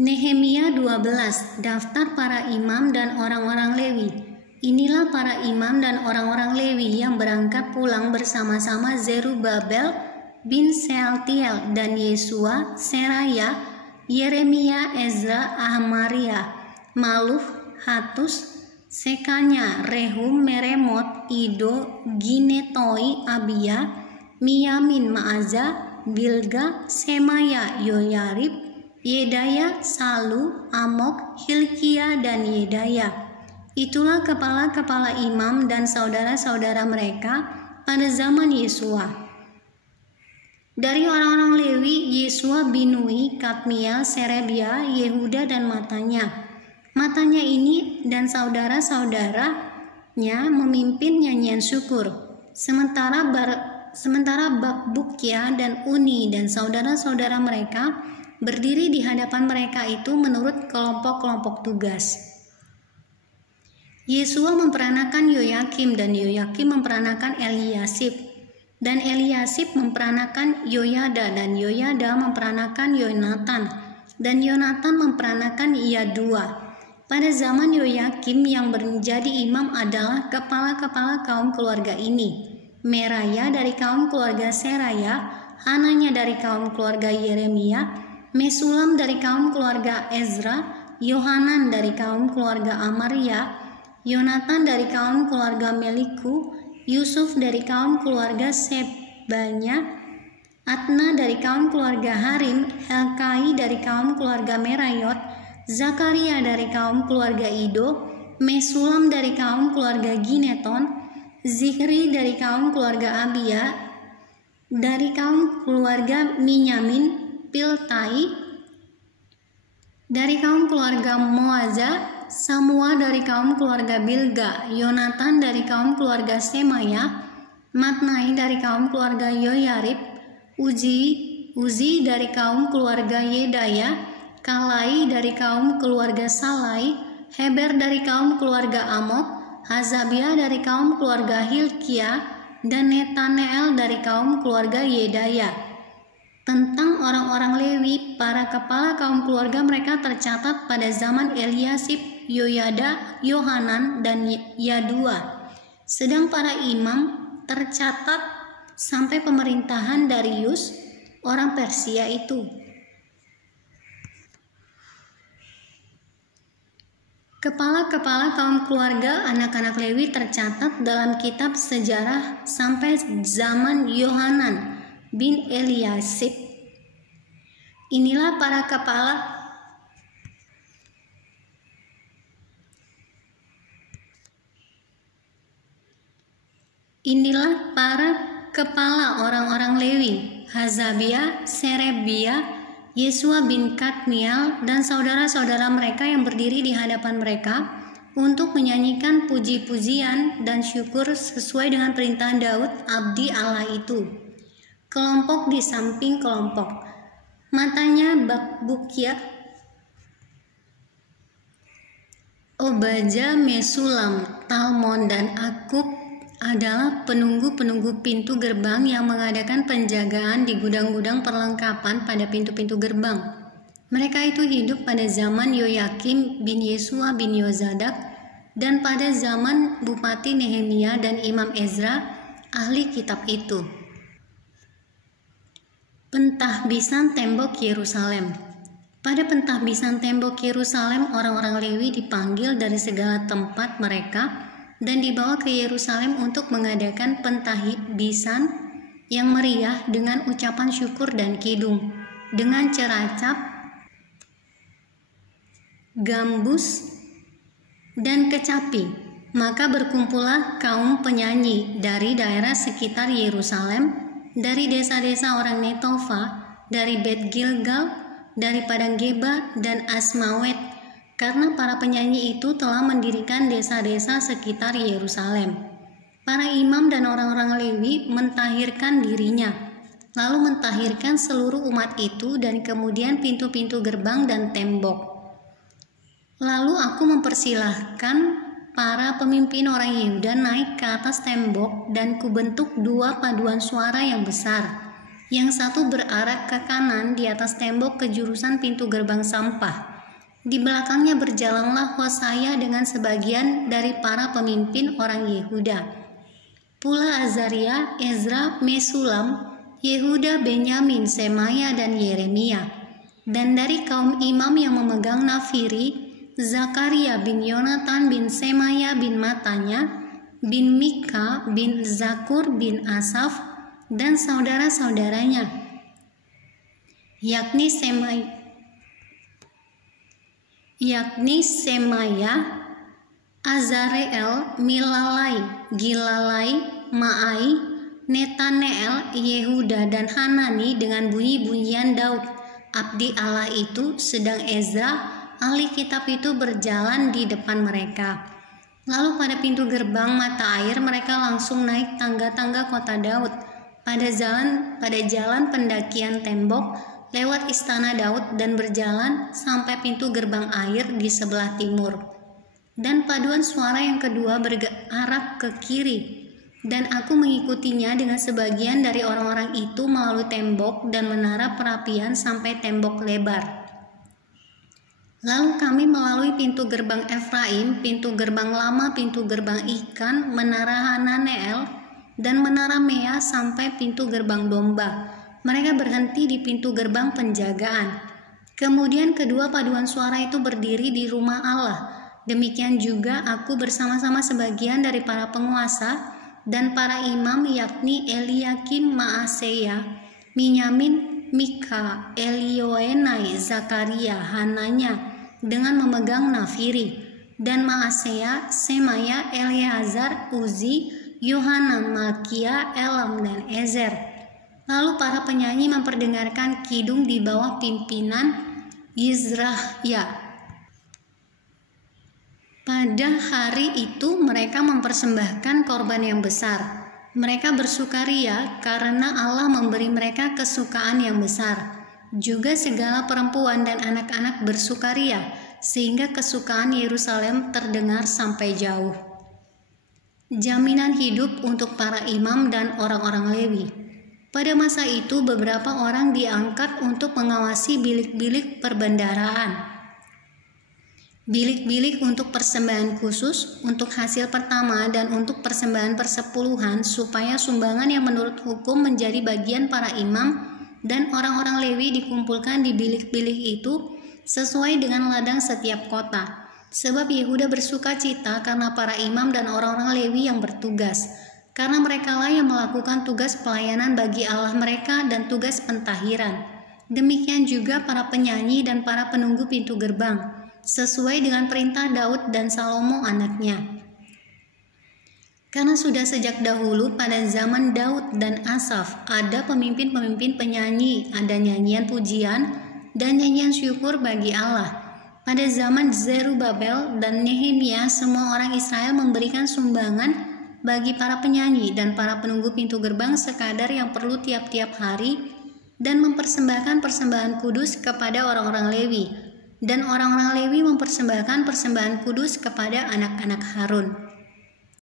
Nehemia 12. Daftar para imam dan orang-orang Lewi. Inilah para imam dan orang-orang Lewi yang berangkat pulang bersama-sama Zerubabel bin Sealtiel dan Yesua, Seraya, Yeremia, Ezra, Ahmaria, Maluh, Hatus, Sekanya, Rehum, Meremot, Ido, Ginetoi, Abia, Miyamin, Maaza, Bilga, Semaya, Yoyarib, Yedaya, Salu, Amok, Hilkia, dan Yedaya. Itulah kepala-kepala imam dan saudara-saudara mereka pada zaman Yesua. Dari orang-orang Lewi, Yesua binui, Kadmiel, Serebia, Yehuda, dan Matanya. Matanya ini dan saudara-saudaranya memimpin nyanyian syukur. Sementara Bakbukia dan Uni dan saudara-saudara mereka berdiri di hadapan mereka itu menurut kelompok-kelompok tugas. Yesua memperanakan Yoyakim dan Yoyakim memperanakan Eliasib, dan Eliasib memperanakan Yoyada dan Yoyada memperanakan Yonatan, dan Yonatan memperanakan Yadua. Pada zaman Yoyakim yang menjadi imam adalah kepala-kepala kaum keluarga ini: Meraya dari kaum keluarga Seraya, Hananya dari kaum keluarga Yeremia, Mesulam dari kaum keluarga Ezra, Yohanan dari kaum keluarga Amaria, Yonatan dari kaum keluarga Meliku, Yusuf dari kaum keluarga Sebanya, Atna dari kaum keluarga Harim, Helkai dari kaum keluarga Merayot, Zakaria dari kaum keluarga Ido, Mesulam dari kaum keluarga Gineton, Zihri dari kaum keluarga Abia, dari kaum keluarga Minyamin, Piltai dari kaum keluarga Moaza, Samua dari kaum keluarga Bilga, Yonatan dari kaum keluarga Semaya, Matnai dari kaum keluarga Yoyarib, Uzi dari kaum keluarga Yedaya, Kalai dari kaum keluarga Salai, Heber dari kaum keluarga Amok, Hazabia dari kaum keluarga Hilkia, dan Netaneel dari kaum keluarga Yedaya. Tentang orang-orang Lewi, para kepala kaum keluarga mereka tercatat pada zaman Eliasib, Yoyada, Yohanan, dan Yadua. Sedang para imam tercatat sampai pemerintahan Darius, orang Persia itu. Kepala-kepala kaum keluarga anak-anak Lewi tercatat dalam kitab sejarah sampai zaman Yohanan bin Eliasib. Inilah para kepala orang-orang Lewi: Hazabia, Serebia, Yesua bin Kadmiel, dan saudara-saudara mereka yang berdiri di hadapan mereka untuk menyanyikan puji-pujian dan syukur sesuai dengan perintah Daud, abdi Allah itu. Kelompok di samping kelompok. Matanya Bakbukia, Obaja, Mesulam, Talmon, dan Akub adalah penunggu-penunggu pintu gerbang yang mengadakan penjagaan di gudang-gudang perlengkapan pada pintu-pintu gerbang. Mereka itu hidup pada zaman Yoyakim bin Yesua bin Yozadak dan pada zaman Bupati Nehemia dan Imam Ezra, ahli kitab itu. Pentahbisan tembok Yerusalem. Pada pentahbisan tembok Yerusalem, orang-orang Lewi dipanggil dari segala tempat mereka dan dibawa ke Yerusalem untuk mengadakan pentahbisan yang meriah dengan ucapan syukur dan kidung, dengan ceracap, gambus, dan kecapi. Maka berkumpullah kaum penyanyi dari daerah sekitar Yerusalem, dari desa-desa orang Netofa, dari Bet Gilgal, dari Padang Geba, dan Asmawet, karena para penyanyi itu telah mendirikan desa-desa sekitar Yerusalem. Para imam dan orang-orang Lewi mentahirkan dirinya, lalu mentahirkan seluruh umat itu dan kemudian pintu-pintu gerbang dan tembok. Lalu aku mempersilahkan para pemimpin orang Yehuda naik ke atas tembok dan kubentuk dua paduan suara yang besar. yang satu berarah ke kanan di atas tembok ke jurusan pintu gerbang sampah. Di belakangnya berjalanlah Hosaya dengan sebagian dari para pemimpin orang Yehuda, pula Azaria, Ezra, Mesulam, Yehuda, Benyamin, Semaya, dan Yeremia. Dan dari kaum imam yang memegang nafiri, Zakaria bin Yonatan bin Semaya bin Matanya, bin Mika bin Zakur bin Asaf, dan saudara-saudaranya, yakni Semaya, Azareel, Milalai, Gilalai, Maai, Netaneel, Yehuda, dan Hanani dengan bunyi-bunyian Daud, abdi Allah itu, sedang Ezra, ahli kitab itu berjalan di depan mereka. Lalu pada pintu gerbang mata air mereka langsung naik tangga-tangga kota Daud, pada jalan pendakian tembok lewat istana Daud dan berjalan sampai pintu gerbang air di sebelah timur. Dan paduan suara yang kedua berarah ke kiri, dan aku mengikutinya dengan sebagian dari orang-orang itu melalui tembok dan menara perapian sampai tembok lebar. Lalu kami melalui pintu gerbang Efraim, pintu gerbang lama, pintu gerbang ikan, menara Hananeel, dan menara Mea sampai pintu gerbang domba. Mereka berhenti di pintu gerbang penjagaan. Kemudian kedua paduan suara itu berdiri di rumah Allah. Demikian juga aku bersama-sama sebagian dari para penguasa dan para imam, yakni Eliakim, Maaseya, Minyamin, Mika, Elioenai, Zakaria, Hananya, dengan memegang nafiri, dan Maaseya, Semaya, Eleazar, Uzi, Yohanan, Malkia, Elam, dan Ezer. Lalu para penyanyi memperdengarkan kidung di bawah pimpinan Yizrahya. Pada hari itu mereka mempersembahkan korban yang besar. Mereka bersukaria karena Allah memberi mereka kesukaan yang besar. Juga segala perempuan dan anak-anak bersukaria, sehingga kesukaan Yerusalem terdengar sampai jauh. Jaminan hidup untuk para imam dan orang-orang Lewi. Pada masa itu beberapa orang diangkat untuk mengawasi bilik-bilik perbendaharaan. Bilik-bilik untuk persembahan khusus, untuk hasil pertama, dan untuk persembahan persepuluhan, supaya sumbangan yang menurut hukum menjadi bagian para imam dan orang-orang Lewi dikumpulkan di bilik-bilik itu sesuai dengan ladang setiap kota. Sebab Yehuda bersuka cita karena para imam dan orang-orang Lewi yang bertugas, karena merekalah yang melakukan tugas pelayanan bagi Allah mereka dan tugas pentahiran. Demikian juga para penyanyi dan para penunggu pintu gerbang, sesuai dengan perintah Daud dan Salomo anaknya. Karena sudah sejak dahulu pada zaman Daud dan Asaf ada pemimpin-pemimpin penyanyi, ada nyanyian pujian dan nyanyian syukur bagi Allah. Pada zaman Zerubabel dan Nehemia, semua orang Israel memberikan sumbangan bagi para penyanyi dan para penunggu pintu gerbang sekadar yang perlu tiap-tiap hari, dan mempersembahkan persembahan kudus kepada orang-orang Lewi, dan orang-orang Lewi mempersembahkan persembahan kudus kepada anak-anak Harun.